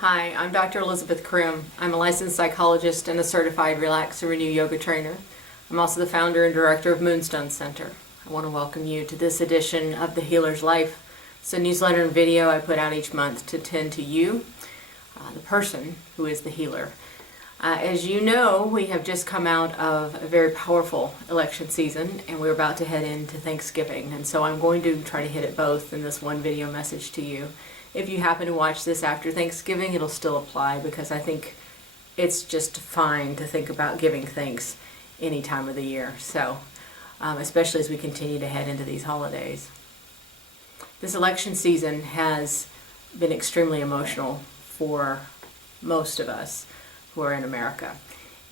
Hi, I'm Dr. Elizabeth Krim. I'm a licensed psychologist and a certified Relax and Renew yoga trainer. I'm also the founder and director of Moonstone Center. I want to welcome you to this edition of The Healer's Life. It's a newsletter and video I put out each month to tend to you, the person who is the healer. As you know, we have just come out of a very powerful election season and we're about to head into Thanksgiving. And so I'm going to try to hit it both in this one video message to you. If you happen to watch this after Thanksgiving, it'll still apply because I think it's just fine to think about giving thanks any time of the year. So, especially as we continue to head into these holidays. This election season has been extremely emotional for most of us who are in America.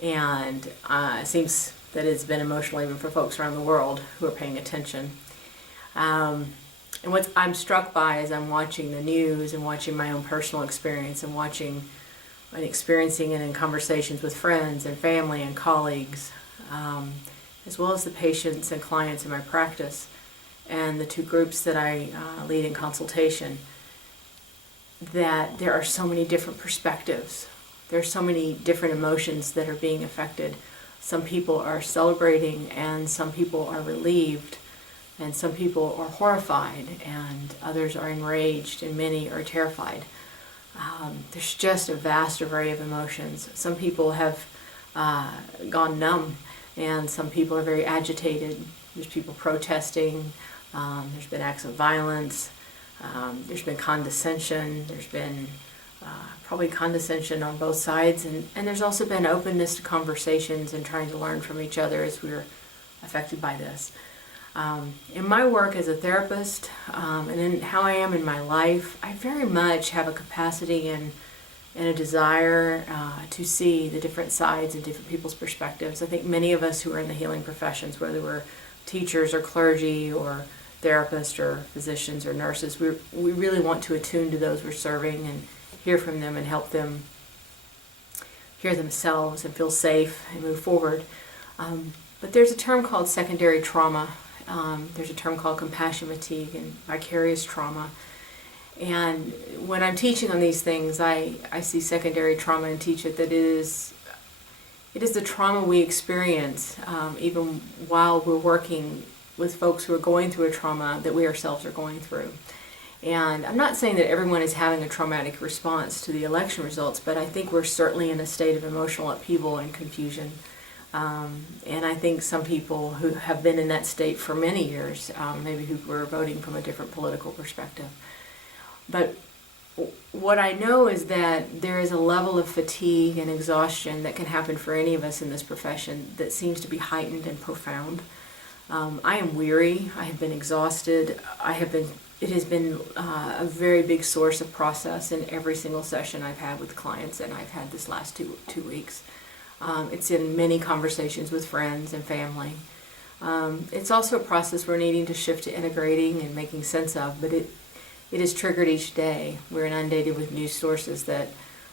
And it seems that it's been emotional even for folks around the world who are paying attention. And what I'm struck by as I'm watching the news and watching my own personal experience and watching and experiencing it in conversations with friends and family and colleagues, as well as the patients and clients in my practice and the two groups that I lead in consultation, that there are so many different perspectives. There are so many different emotions that are being affected. Some people are celebrating and some people are relieved. And some people are horrified, and others are enraged, and many are terrified. There's just a vast array of emotions. Some people have gone numb, and some people are very agitated. There's people protesting. There's been acts of violence. There's been condescension. There's been probably condescension on both sides. And there's also been openness to conversations and trying to learn from each other as we're affected by this. In my work as a therapist and in how I am in my life, I very much have a capacity and a desire to see the different sides and different people's perspectives. I think many of us who are in the healing professions, whether we're teachers or clergy or therapists or physicians or nurses, we really want to attune to those we're serving and hear from them and help them hear themselves and feel safe and move forward. But there's a term called secondary trauma. There's a term called compassion fatigue and vicarious trauma. And when I'm teaching on these things, I see secondary trauma and teach it that it is the trauma we experience even while we're working with folks who are going through a trauma that we ourselves are going through. And I'm not saying that everyone is having a traumatic response to the election results, but I think we're certainly in a state of emotional upheaval and confusion. And I think some people who have been in that state for many years, maybe who were voting from a different political perspective. But what I know is that there is a level of fatigue and exhaustion that can happen for any of us in this profession that seems to be heightened and profound. I am weary. I have been exhausted. It has been a very big source of process in every single session I've had with clients, and I've had this last two weeks. It's in many conversations with friends and family. It's also a process we're needing to shift to integrating and making sense of, but it is triggered each day. We're inundated with news sources that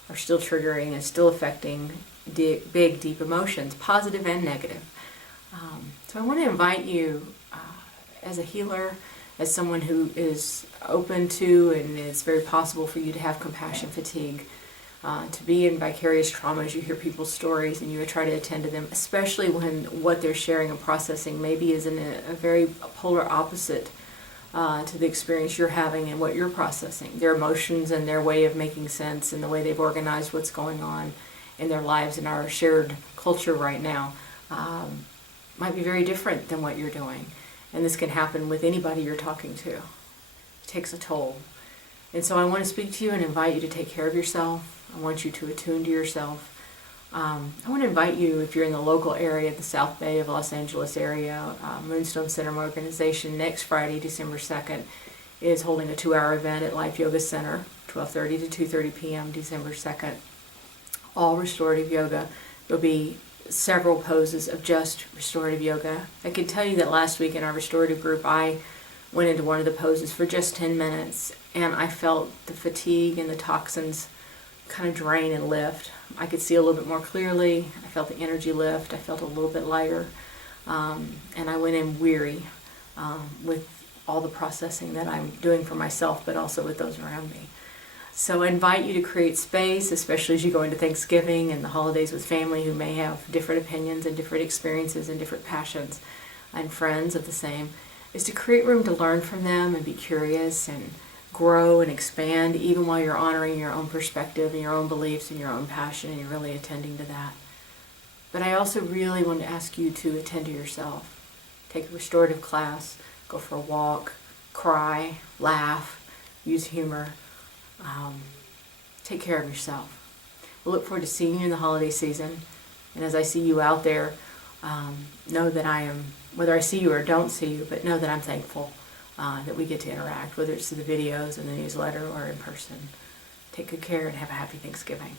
are still triggering and still affecting big, deep emotions, positive and negative. So I want to invite you as a healer, as someone who is open to, and it's very possible for you to have compassion fatigue, to be in vicarious trauma as you hear people's stories and you try to attend to them, especially when what they're sharing and processing maybe is in a very polar opposite to the experience you're having and what you're processing. Their emotions and their way of making sense and the way they've organized what's going on in their lives in our shared culture right now might be very different than what you're doing. And this can happen with anybody you're talking to. It takes a toll. And so I want to speak to you and invite you to take care of yourself. I want you to attune to yourself. I want to invite you, if you're in the local area, the South Bay of Los Angeles area, Moonstone Center, my organization, next Friday, December 2nd, is holding a 2-hour event at Life Yoga Center, 12:30 to 2:30 p.m., December 2nd. All restorative yoga. There'll be several poses of just restorative yoga. I can tell you that last week in our restorative group, I went into one of the poses for just 10 minutes, and I felt the fatigue and the toxins kind of drain and lift. I could see a little bit more clearly. I felt the energy lift. I felt a little bit lighter. And I went in weary with all the processing that I'm doing for myself, but also with those around me. So I invite you to create space, especially as you go into Thanksgiving and the holidays with family who may have different opinions and different experiences and different passions, and friends of the same, is to create room to learn from them and be curious and grow and expand, even while you're honoring your own perspective and your own beliefs and your own passion, and you're really attending to that. But I also really want to ask you to attend to yourself. Take a restorative class, go for a walk, cry, laugh, use humor. Take care of yourself. We'll look forward to seeing you in the holiday season. And as I see you out there, know that I am, whether I see you or don't see you, but know that I'm thankful that we get to interact, whether it's through the videos and the newsletter or in person. Take good care and have a happy Thanksgiving.